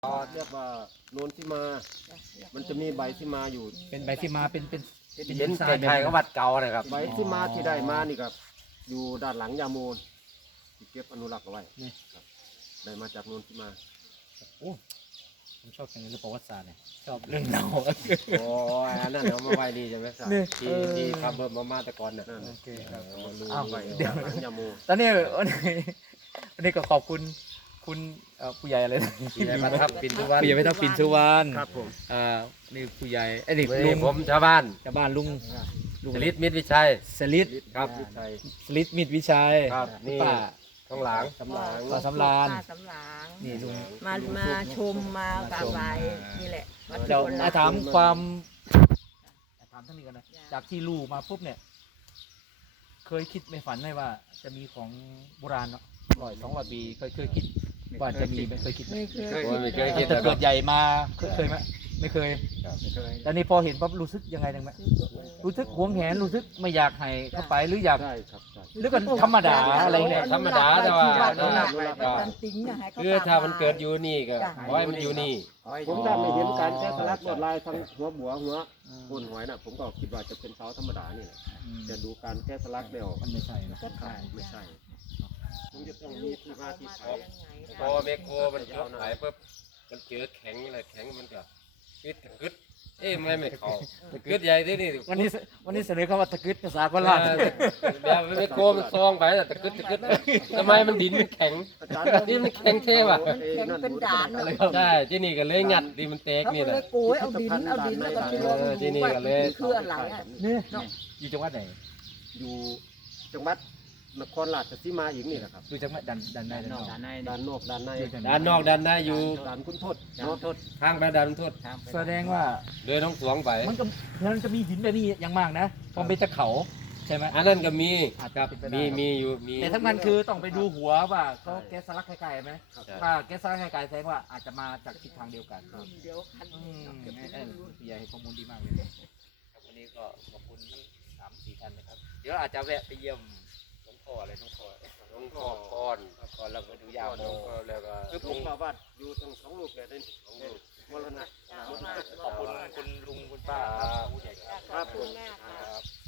เรียกว่าโนนที่มา มันจะมีใบที่มาอยู่เป็นใบที่มาเป็นเห็นไทยก็วัดเก่านะครับใบที่มาที่ได้มานี่ครับอยู่ด้านหลังยาโมนที่เก็บอนุรักษ์เอาไว้ครับได้มาจากโนนที่มาโอ้ผมชอบอย่างนี้เรื่องประวัติศาสตร์เนี่ยชอบเรื่องเล่าโอ้ยอันนั้นเอามาไว้ดีใช่ไหมครับนี่ที่ทำเบิ่มมาแต่ก่อนน่ะนั่นโอเคครับเอามาดูอ้าวไว้เดี๋ยวด้านหลังยาโมตอนนี้วันนี้ก็ขอบคุณคุณผู้ใหญ่อะไรนะที่ได้มาทับปินทุกวันผู้ใหญ่ไม่ต้องปินสุวรรณครับผมนี่ผู้ใหญ่ไอ้นี่วันลุนี้งผมชาวบ้านชาวบ้านลุงสลิดมิตรวิชัยสลิดครับวิชัยสลิดมิตรวิชัยครับนี่ป้าข้างหลังสำหลังป้าสำราญป้าสำรางนี่ลุงมาชมมากราบไหว้นี่แหละวัดเดี๋ยวโบรณถามความถามท่านนี้กันนะจากที่รู้มาปุ๊บเนี่ย เคยคิดไม่ฝันไหมว่า จะมีของโบราณเนาะ100-200 ปีเคยคิดว่าจะมีไหมเคยคิดไหมไม่เคยโอ้ยไม่เคยคิดแต่นะคเกิรับดใหญ่มาเคยไหมไม่เคย แต่นี่พอเห็นปั๊บรู้สึกยังไงดังไหมรู้สึกหวงแหนรู้สึกไม่อยากให้เข้าไปหรืออยากใช่ครับใช่หรือกันธรรมดาอะไรเนี่ยธรรมดาแต่ว่าอนุรักษ์ไว้ที่วัดติ้งนะให้เขาคือถ้ามันเกิดอยู่นี่ก็ขอให้มันอยู่นี่ผมได้ไม่เห็นการแกะสลักลวดลายทั้งหัวบัวหัวโคนหอยน่ะผมก็คิดว่าจะเป็นเสาธรรมดานี่แหละจะดูการแกะสลักเดียวมันไม่ใช่นะไม่ใช่ผมจะต้องมีที่มาที่ไปพอเมโครมันยกขายปุ๊บมันเจอแข็งอะไรแข็งมันก็กึดเอ๊ะไม่เข้ากึดใหญ่ที่นี่วันนี้เสนอคำว่าตะกึดภาษาโคราชแบบเมโครมันซองไปแต่ตะกึดทำไมมันดินมันแข็ง นี่มันแข็งเทว่ะมันแข็งเป็นด่านเลยใช่ที่นี่ก็เลยงัดดิมันแตกเขานี่ก็แหเลละยโกยเอาดินแล้วก็ไปลงที่นี่ก็เลยคืออะไรอ่ะนี่อยู่จังหวัดไหนอยู่จังหวัดนครราชสีมาอีกนี่แหละครับอยู่จังหวัดดันในเนาะด้านนอกด้านในด้านนอกด้านในอยู่ด้านคุณทศเนาะทางไปด้านทุดแสดงว่าเดินท้องสวงไปมันจะมีหินแบบนี้อย่างมากนะพอเป็นตะเขาใช่ไหมอันนั้นก็มีอาจคจะรับเป็นไปได้มีอยู่มีแต่ทั้งนั้นคือต้องไปดูหัวว่าเขาแก๊สสลักไกลๆไหมใช่ถ้าแก๊สสลักไกลๆแสดงว่าอาจจะมาจากทิศทางเดียวกันเดี๋ยวคันพี่ใหญ่ให้ข้อมูลดีมากเลยครับวันนี้ก็ขอบคุณทั้ง3-4 ท่านนะครับ เดี๋ยวอาจจะแวะไปเยี่ยมหลวงพ่ออะไรหลวงพ่อหลวงพ่อก่อนก่อนแล้วก็ดูยาวโมแล้วก็คือผมมาวัดอยู่ทั้งสองลูกเลยได้สองลูกมรณะขอบคุณคุณลุงคุณป้าครับผู้ใหญ่ครับขอบคุณมากค่ะ